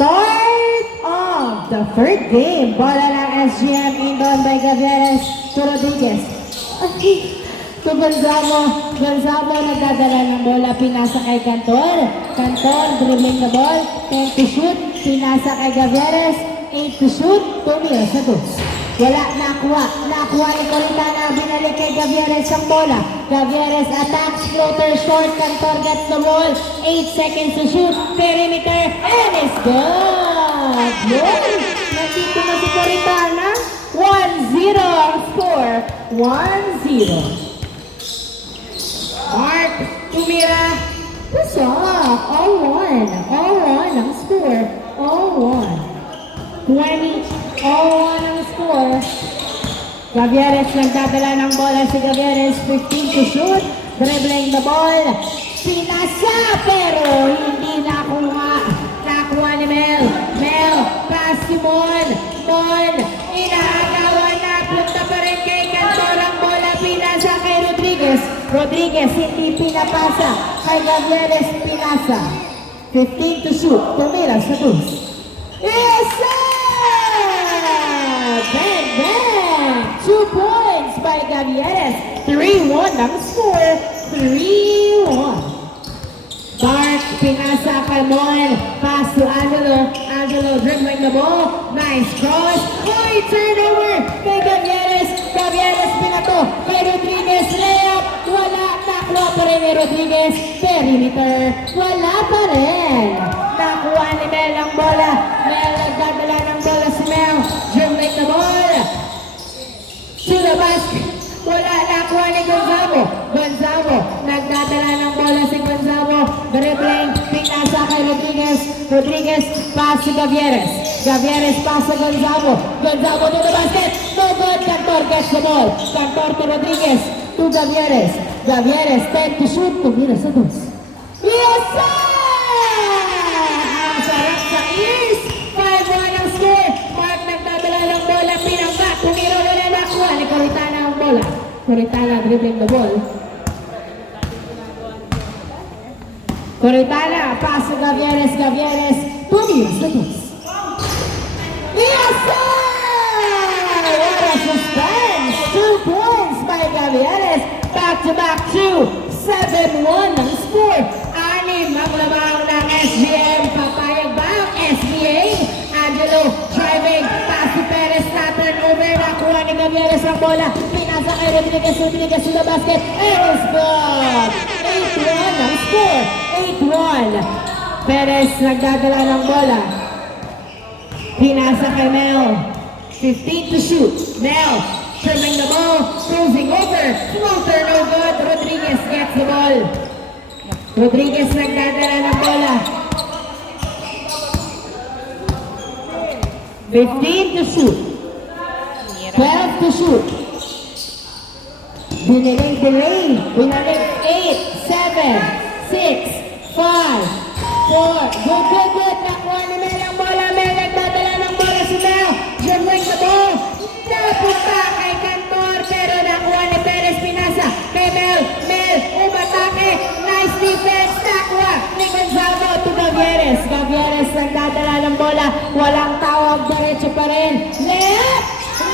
Start of the third game. Bola ng SGM inbound by Gavieres to Rodriguez. To Gonzalo. Gonzalo nagdadala ng bola. Pinasa kay Cantor. Cantor dribbling the ball. 10 to shoot. Pinasa kay Gavieres. 8 to shoot. Tumira sa dos. Wala nakuha. Nakuha ni Coritana. Binalik kay Gavieres ang bola. Gavieres attacks. Floater short. Cantor gets the ball. 8 seconds to shoot. Perimeter. And it's good. Yun. Nandito na si Coritana. 1-0 ang score. 1-0. Mark tumira. Pasok. All-1. All-1 ang score. All-1. 20. All-1 ang score. Gavieres nagdadala ng bola si Gavieres. 15 to shoot. Dribbling the ball. Pinasa pero hindi nakuha. Nakuha ni Mel. Mel. Pass si Mon. Mon. Inaagawan na. Punta pa rin kay Cantor ang bola. Pinasa kay Rodriguez. Rodriguez hindi pinapasa. Kay Gavieres pinasa. 15 to shoot. Tumira sa dos. Yes, sir! Bang, bang! 2 points by Gavieres. 3-1 ang score. 3-1. Dark, pinasa kay Mon. Pass to Angelo. Angelo dribbling the ball. Nice cross. Hoy, turnover kay Gavieres. Gavieres pinato kay Rodriguez. Layup. Wala. Nakuha pa rin ni Rodriguez. Perimeter. Wala pa rin. Nakuha ni Mel ang bola. Mel nagdadala ng bola si Mel. Dribbling the ball. To the basket. Wala. Nakuha ni Gonzalo. Gonzalo. Nagdadala ng bola si Gonzalo. Dribbling. Pinasa kay Rodriguez. Rodriguez. Pass si Gavieres. Gavieres pass to Gonzalo. Gonzalo to the basket. No good. Cantor gets the ball. Cantor to Rodriguez. To Gavieres. Gavieres 10 to shoot. Tumira sa dos. Yes, sir! Ang sarap sa ears. 5-1 ang score. Mark nagdadala ng bola. Pinangka. Tumira na nakuha ni Coritana ang bola. Coritana dribbling the ball. Coritana, pass to Gavieres. Gavieres, tumira sa dos. Yes, sir! What a suspense! 2 points by Gavieres. Back-to-back 2. 7-1 ang score. 6 ang labang ng SGM. Papayag ba ang SBA? Angelo driving. Pass to Perez. Turnover. Nakuha ni Gavieres ang bola. Pinasa kay Rodriguez. Rodriguez to the basket. And it's good. 8-1 ang score. 8-1. Perez nagdadala ng bola. Pinasa kay Mel. 15 to shoot. Mel. Serving the ball, closing over, floater no good, Rodriguez gets the ball. Rodriguez nagdadala ng bola. 15 to shoot. 12 to shoot. Delay. Binalik 8, 7, 6, 5, 4. Good. Nakuha ni Mel ang bola. Mel nagdadala ng bola si Mel. Dribbling the ball. Napunta kay Cantor pero nakuha ni Perez. Pinasa kay Mel. Mel umatake. Nice defense. Nakuha ni Gonzalo to Gavieres. Gavieres nagdadala ng bola. Walang tawag. Diretso pa rin. Layup!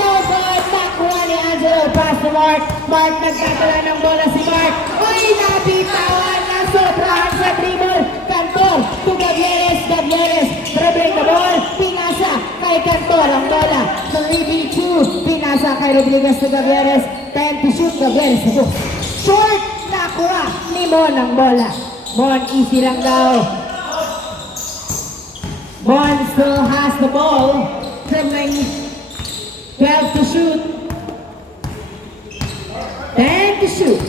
No good. Nakuha ni Angelo. Pass to Mark. Mark nagdadala ng bola si Mark. Uy! Nabitawan na sobrahan sa dribble. Cantor to Gavieres. Gavieres dribbling the ball. Pinasa kay Cantor ang bola. 3v2. Pinasa kay Rodriguez to Gavieres. 10 to shoot. Gavieres ito. Short. Nakuha ni Mon ang bola. Mon easy lang daw. Mon still has the ball. Dribbling. 12 to shoot. 10 to shoot.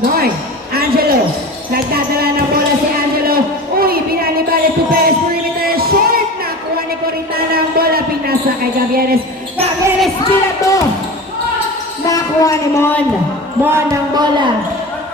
9. Angelo. Nagdadala ng bola si Angelo. Uy, binalibali to Perez. Perimeter short. Nakuha ni Coritana ang bola. Pinasa kay Gavieres. Gavieres pinato. Nakuha ni Mon. Mon ang bola.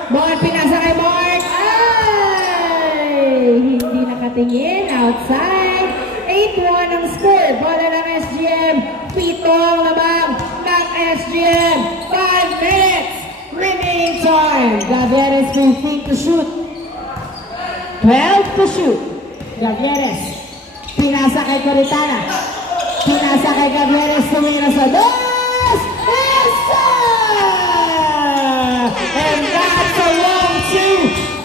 Mon pinasa kay Mark. Ay! Hindi nakatingin. Outside. 8-1 ang score. Bola ng SGM. 7 ang labang ng SGM. 5 minutes. Remaining time. Gavieres 15 to shoot. 12 to shoot. Gavieres. Pinasa kay Coritana. Pinasa kay Gavieres, tumira sa dos! Isa! And that's a long two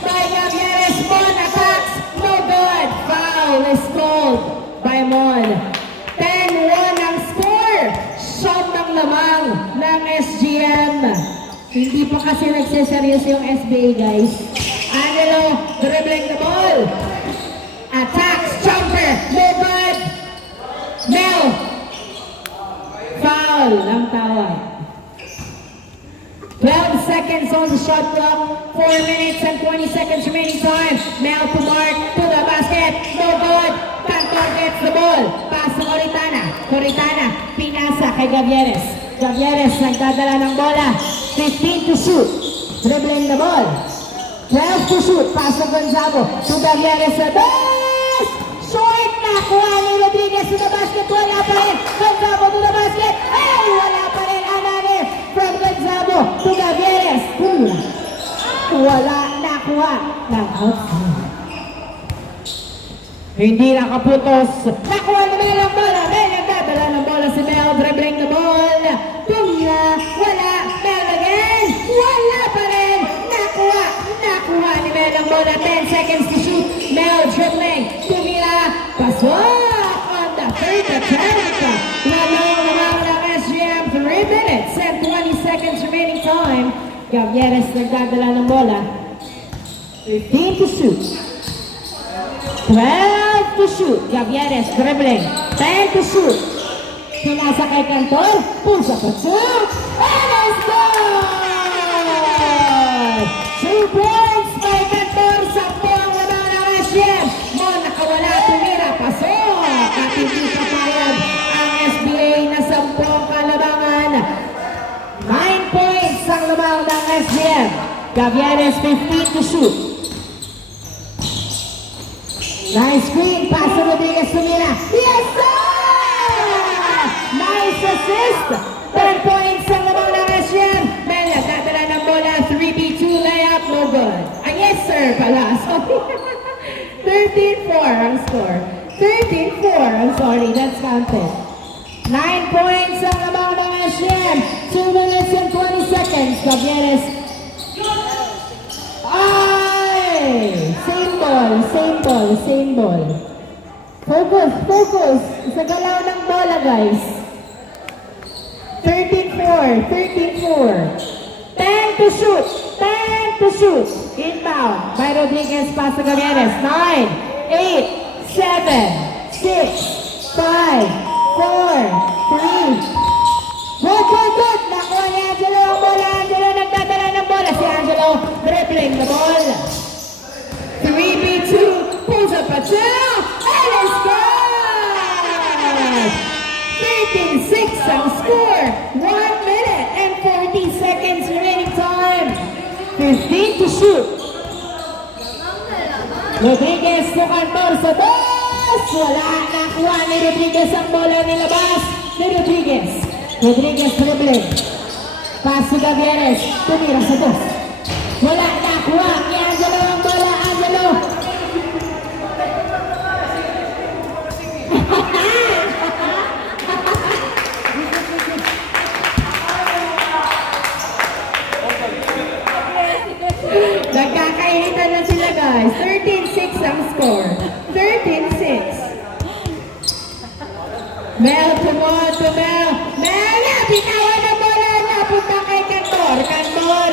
by Gavieres. Mon attacks, no good. Foul is called by Mon. 10-1 ang score. Shot ng lamang ng SGM. Hindi pa kasi nagseseryoso yung SBA, guys. Angelo dribbling the ball. Attacks, jumper, no good. Mel. Foul ang tawag. 12 seconds on the shot clock. 4 minutes and 20 seconds remaining time. Mel to mark, to the basket. No good. Cantor gets the ball. Pass to Coritana. Coritana, pinasa kay Gavieres. Gavieres nagdadala ng bola. 15 to shoot. Dribbling the ball. 12 to shoot. Pass to Gonzago. To Gavieres sa dos! Short na. Kuha ni Rodriguez to the basket. Wala pa rin. Gonzago to the basket. Ay! Wala pa rin. Anane from Gonzago to Gavieres. Wala nakuha ng outside. Hindi nakaputos. Nakuha na Mel ang bola. Mel nagdadala ng bola si Mel. Dribbling the ball. Tumira. Wala. Mel again. Wala pa rin. Nakuha. Nakuha ni Mel ang bola. 10 seconds to shoot. Mel dribbling. Tumira. Pasok on the third attempt. Lamang naman ng SGM. 3 minutes and 20 seconds remaining time. Gavieres nagdadala ng bola. 15 to shoot. 12 to shoot. Gavieres dribbling. 10 to shoot. Pinasa kay Cantor. Pulls up a shoot. And it's good! 2 points by Cantor sa buong laban ng SGM. Mon nakawala. Tumira. Pasok. At hindi papayag ang SBA na 10 kalabangan. 9 points ang lamang ng SGM. Gavieres 15 to shoot. Nice screen, pass to Rodriguez, Tumira. Yes, sir! Nice assist. 10 points ang lamang ng SGM. Mel, nagdadala ng bola. 3B2 layup, no good. Ah, yes, sir, pala. Sorry. 13-4 ang score. 13-4, I'm sorry, that's counted. 9 points ang lamang ng SGM. 2 minutes and 20 seconds. Gavieres. Ay! Same ball, same ball, same ball. Focus, focus. Sa galaw ng bola, guys. 13-4, 13-4. 10 to shoot, 10 to shoot. Inbound by Rodriguez, pass to Gavieres. 9, 8, 7, 6, 5, 4, 3. Good, good, good. Nakuha ni Angelo ang bola. Angelo nagdadala ng bola. Si Angelo dribbling the ball. 3B2 pulls up a two. And it's good! 13-6 ang score. 1 minute and 40 seconds remaining time. 15 to shoot. Rodriguez to Cantor sa dos. Wala. Nakuha ni Rodriguez ang bola nilabas ni Rodriguez. Rodriguez dribbling. Pass to Gavieres. Tumira sa dos. Wala nakuha ni Angelo ang bola. Angelo. Nagkakainitan na sila, guys. 13-6 ang score. 13-6. Mel to Mon to Mel. Mel na! Bitawan na bola! Napunta kay Cantor. Cantor!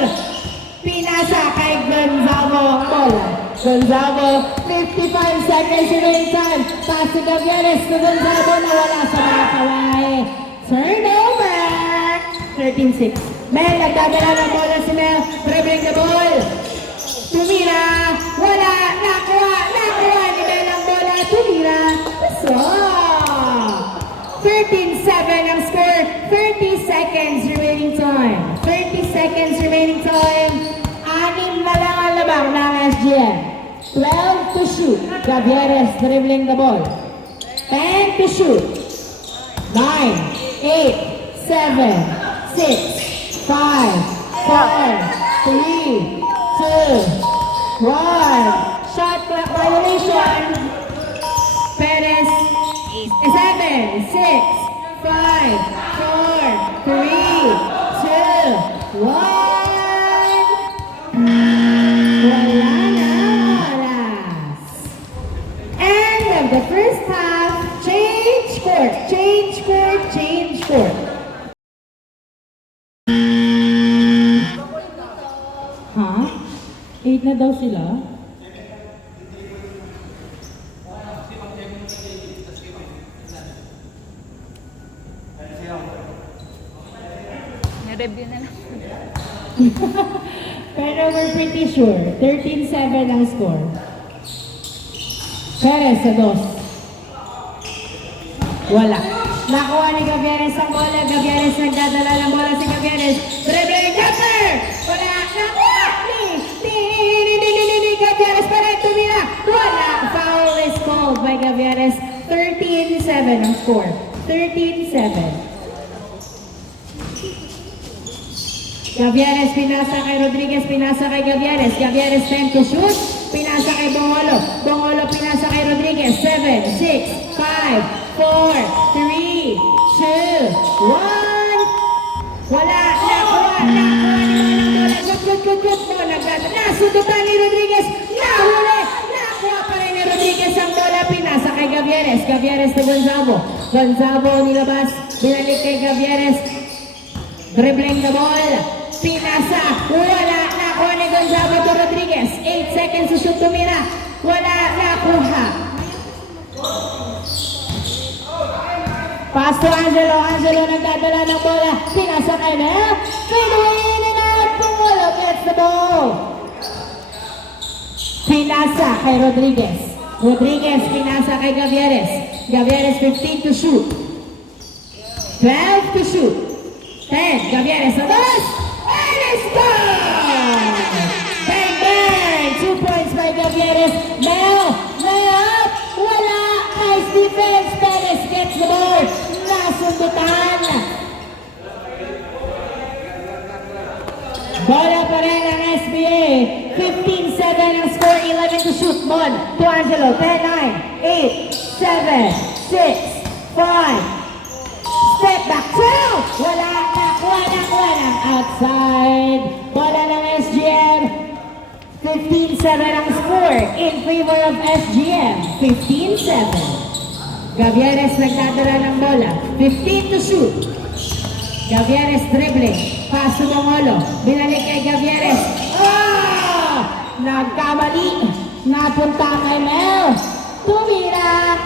Pinasa kay Gonzago ang bola. Gonzago, 55 seconds remaining time. Pass to Gavieres to Gonzago na wala sa mga kaway. Turnover! 13-6. Mel, nagdadala ng bola si Mel. Dribbling the ball. Tumira. Wala. Nakuha. Nakuha ni Mel ang bola. Tumira. Pasok. 13-7 ang score. 30 seconds remaining time. 30 seconds remaining time. 6 na lang ang labang ng SGM. 12 to shoot. Gavieres dribbling the ball. 10 to shoot. 9, 8, 7, 6, 5, 4, 3, 2, 1. Shot clock violation. Perez. 5, 4, 3, 2, 1. Wala na oras. End of the first half. Change court, change court, change court. Ha? 8 na daw sila? Review na lang. Pero we're pretty sure, 13-7 ang score. Perez sa dos. Wala. Nakuha ni Gavieres ang bola. Gavieres nagdadala ng bola si Gavieres. Dribbling jumper! Wala. Nakuha ni Gavieres pa rin tumira. Wala. Foul is called by Gavieres. 13-7 ang score. 13-7. Gavieres pinasa kay Rodriguez, pinasa kay Gavieres. Gavieres time to shoot. Pinasa kay Bongolo. Bongolo pinasa kay Rodriguez. 7, 6, 5, 4, 3, 2, 1. Wala. Nakuha ni Manang bola. Good. Nasudutan ni Rodriguez. Nahuli. Nakuha pa rin ni Rodriguez ang bola. Pinasa kay Gavieres. Gavieres to Gonzalo. Gonzalo nilabas. Binalik kay Gavieres. Dribbling the ball. Pinasa. Wala. Nakuha ni Gonzalo to Rodriguez. 8 seconds to shoot tumira. Wala. Nakuha. Pass to Angelo. Angelo nagdadala ng bola. Pinasa kay Mel. Fade away in and out. Bongolo gets the ball. Pinasa kay Rodriguez. Rodriguez pinasa kay Gavieres. Gavieres 15 to shoot. 12 to shoot. 10. Gavieres sa dos. And it's gone! Bang, bang! 2 points by Gavieres. Mel. Layup. Wala. Nice defense. Perez gets the ball. Nasundutan. Bola pa rin ang SBA. 15-7 ang score. 11 to shoot. Mon to Angelo. 10, 9, 8, 7, 6, 5. Step back, 2! Wala, nakuha ng outside. Bola ng SGM. 15-7 ang score in favor of SGM. 15-7. Gavieres nagdadala ng bola. 15 to shoot. Gavieres dribbling. Pass to Bongolo. Binalik kay Gavieres. Oh! Nagkamali. Napunta kay Mel. Tumira.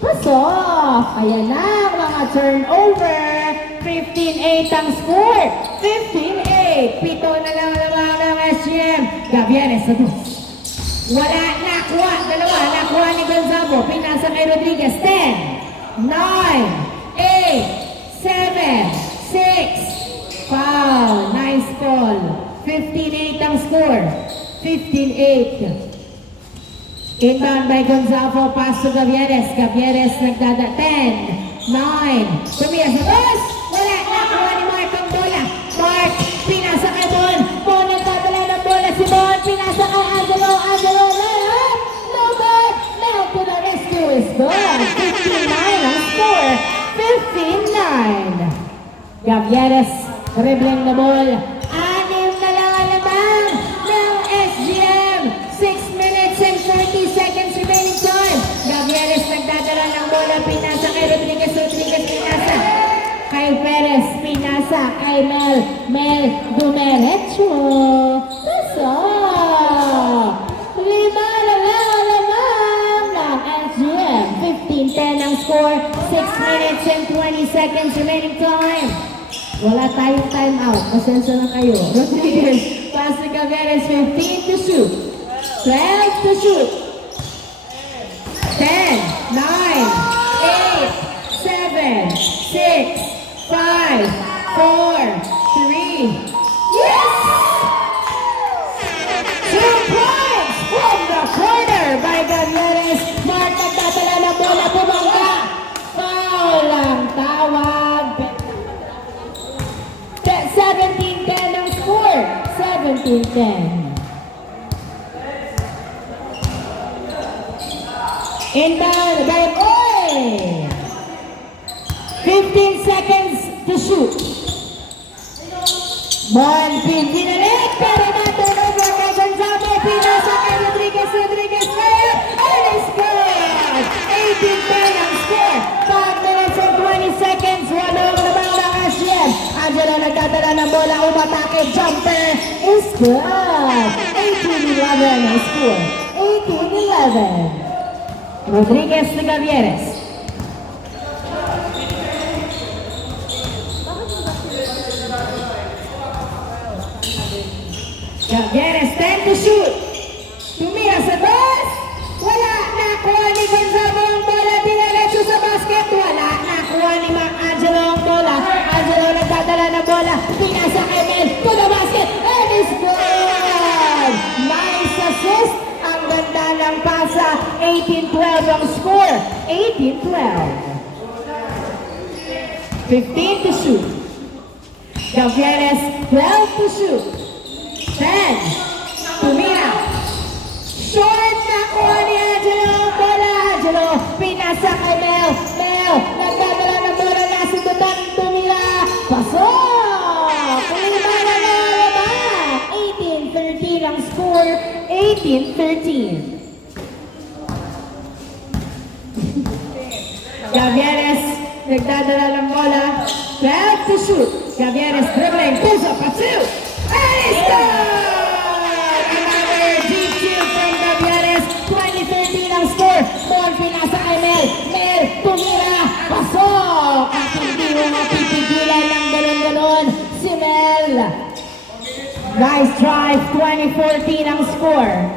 Pasok! Ayan na mga turnover. 15-8 ang score. 15-8. Pito na lang naman ng SGM. Gavieres sa dos. Wala. Nakuha. Dalawa. Nakuha ni Gonzalo. Pinasa kay Rodriguez. 10, 9, 8, 7, 6. Foul. Nice call. 15-8 ang score. 15-8. Inbound by Gonzalo, pass to Gavieres. Gavieres nagdada. 10, 9. Tumira sa dos. Wala. Nakuha ni Mark ang bola. Mark, pinasa kay Bon. Bon nagdadala ng bola si Bon. Pinasa kay Angelo. Angelo, layup. No good. Mel to the rescue is gone. 59 ang score. 15-9. Gavieres dribbling the ball. Anim na lang naman ng SGM. 6 minutes and 30 seconds remaining time. Gavieres nagdadala ng bola. Pinasa kay Rodriguez. Rodriguez pinasa kay Perez. Pinasa kay Mel. Mel dumerecho. Pasok. 5 na lang naman ng SGM. 15-10 ang score. 6 minutes and 20 seconds remaining time. Wala tayong time out. Pasensya na kayo. Rodriguez. Pass to Gavieres. 15 to shoot. 12 to shoot. 10, 9, 8, 7, 6, 5, 4, 3. Yes! 2 points from the corner by Gavieres. Mark nagdadala ng bola. Bumangga. Foul ang tawag. 17-10 ang score. 17-10. Inbound by Boy. 15 seconds to shoot. Mon, pinalit, pero natunog ang kay Gonzalo. Pinasa kay Rodriguez. Rodriguez kaya, and it's good! 18-10 ang score. 5 minutes and 20 seconds. Walong labang ng SGM. Angelo nagdadala ng bola. Umatake. Jumper is good. 18-11 ang score. 18-11. Rodriguez de Gavieres. Gavieres, 10 to shoot. Tumira sa dos. Wala. Nakuha ni Gonzalo ang bola. Dinaretso sa basket. Wala. Nakuha ni Angelo ang bola. Angelo nagdadala ng bola. Pinasa kay Mel. To the basket. And it's good. Nice assist. Ang ganda ng pasa. 18-12 ang score. 18-12. 15 to shoot. Gavieres, 12 to shoot. 10. Tumira. Short na kuha ni Angelo ang bola. Angelo, pinasa kay Mel. Mel, nagdadala ng bola na si Dutan. Tumira. Pasok! Lima na ba? 18-13 ang score. 18-13. Gavieres, nagdadala ng bola. 12 to shoot. Gavieres dribbling. Pulls up a two. And it's good! Another deep two from Gavieres. 20-13 ang score. Mon, pinasa kay Mel. Mel, tumira. Pasok! At hindi mo mapipigilan ng galon-galon si Mel. Nice drive. 20-14 ang score.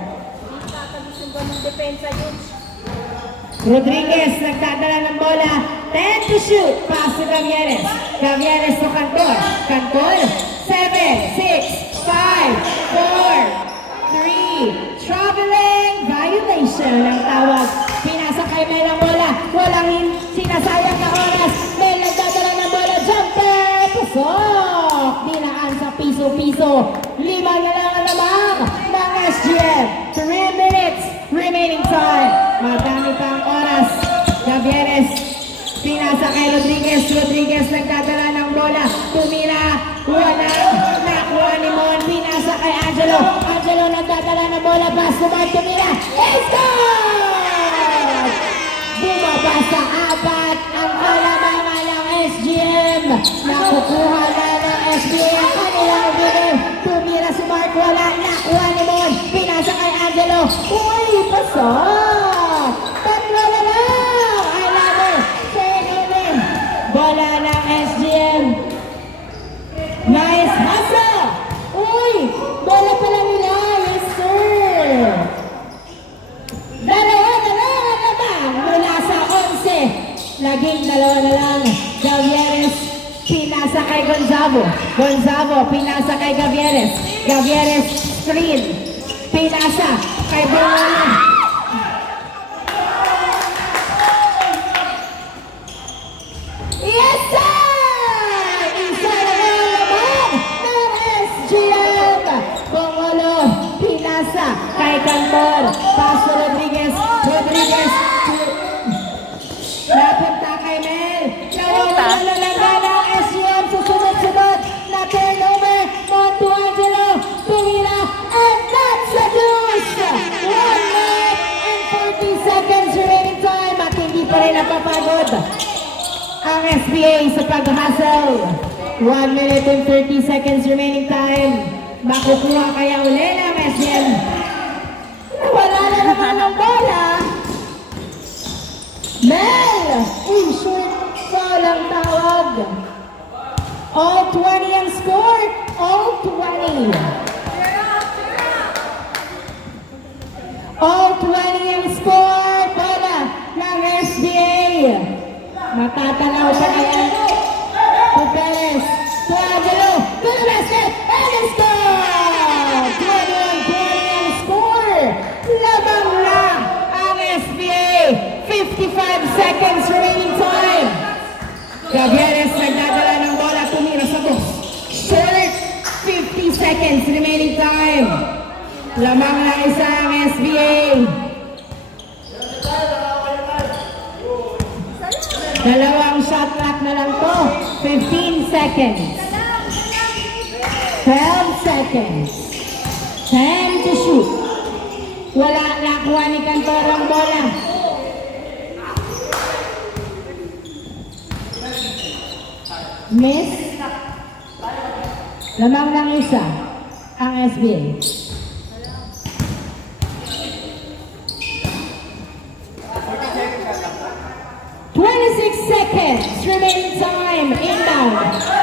Rodriguez nagdadala ng bola. 10 to shoot. Pass to Gavieres. Gavieres to Cantor. Cantor. 7, 6, 5, 4, 3. Traveling violation ang tawag. Pinasa kay Mel ang bola. Walang sinasayang na oras. Mel nagdadala ng bola. Jumper. Pasok. Dinaan sa piso-piso. 5 na lang naman ng SGM. 3 minutes remaining time. Madami pang oras. Gavieres. Pinasa kay Rodriguez. Rodriguez nagdadala ng bola. Tumira. Wala. Nakuha ni Mon. Pinasa kay Angelo. Angelo nagdadala ng bola. Pass to Mon. Tumira. It's good! Bumaba sa 4 ang kalamangan ng SGM. Nakukuha na ng SGM ang kanilang game. Tumira si Mark. Wala. Nakuha ni Mon. Pinasa kay Angelo. Uy! Pasok! Tatlo na lang! I love it! Second in. Bola ng SGM. Nice hustle! Uy! Bola pala nila! Yes, sir! Dalawa na lang mula sa 11. Laging dalawa na lang. Gavieres, pinasa kay Gonzalo. Gonzalo, pinasa kay Gavieres. Gavieres, screen. Pinasa kay Bongolan. Yes, sir! Isa na naman ng SGM. Bongolo, pinasa kay Cantor. Paso Rodriguez. Rodriguez. Napunta kay Mel. Nawawala na lang ng SGM. Susunod-sunod na turnover. Monto Angelo. Tumira. And that's a deuce. 1 minute and 40 seconds remaining time. At hindi pa rin napapagod ang SBA sa pag-hustle. 1 minute and 30 seconds remaining time. Makukuha kaya uli ng SGM. Wala na naman ang bola. Mel! Uy, short foul ang tawag. All 20 ang score. All 20. All 20 ang score. Bola ng SBA. Matatanaw pa kaya to Perez. To Angelo. To the basket. And it's good! 21-20 ang score. Labang na ang SBA. 55 seconds remaining time. Gavieres nagdadala ng bola. Tumira sa dos. Short. 50 seconds remaining time. Lamang na isa ang SBA. Dalawang shot clock na lang 15 seconds. 12 seconds. 10 to shoot. Wala nakuha ni Cantor ang bola. Miss. Lamang ng isa ang SBA. 26 seconds remaining time. Inbound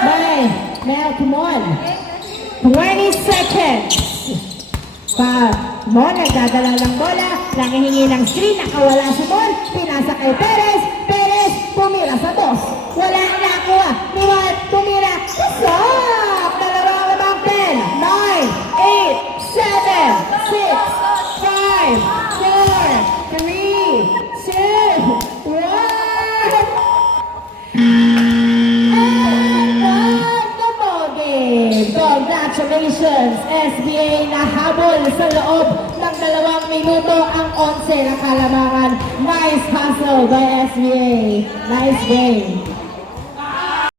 by Mel Kumon. 20 seconds. Mon nagdadala ng bola. Nangihingi ng screen. Nakawala si Mon. Pinasa kay Perez. Perez pumira sa dos. Wala nakuha. Niwat pumira. Stop! Dalawang lamang 10, 9, 8, 7, 6, 5, 4, 3, 2, 1. Congratulations, SBA nahabol sa loob ng 2 minuto ang 11 na kalamangan. Nice hustle by SBA. Nice game.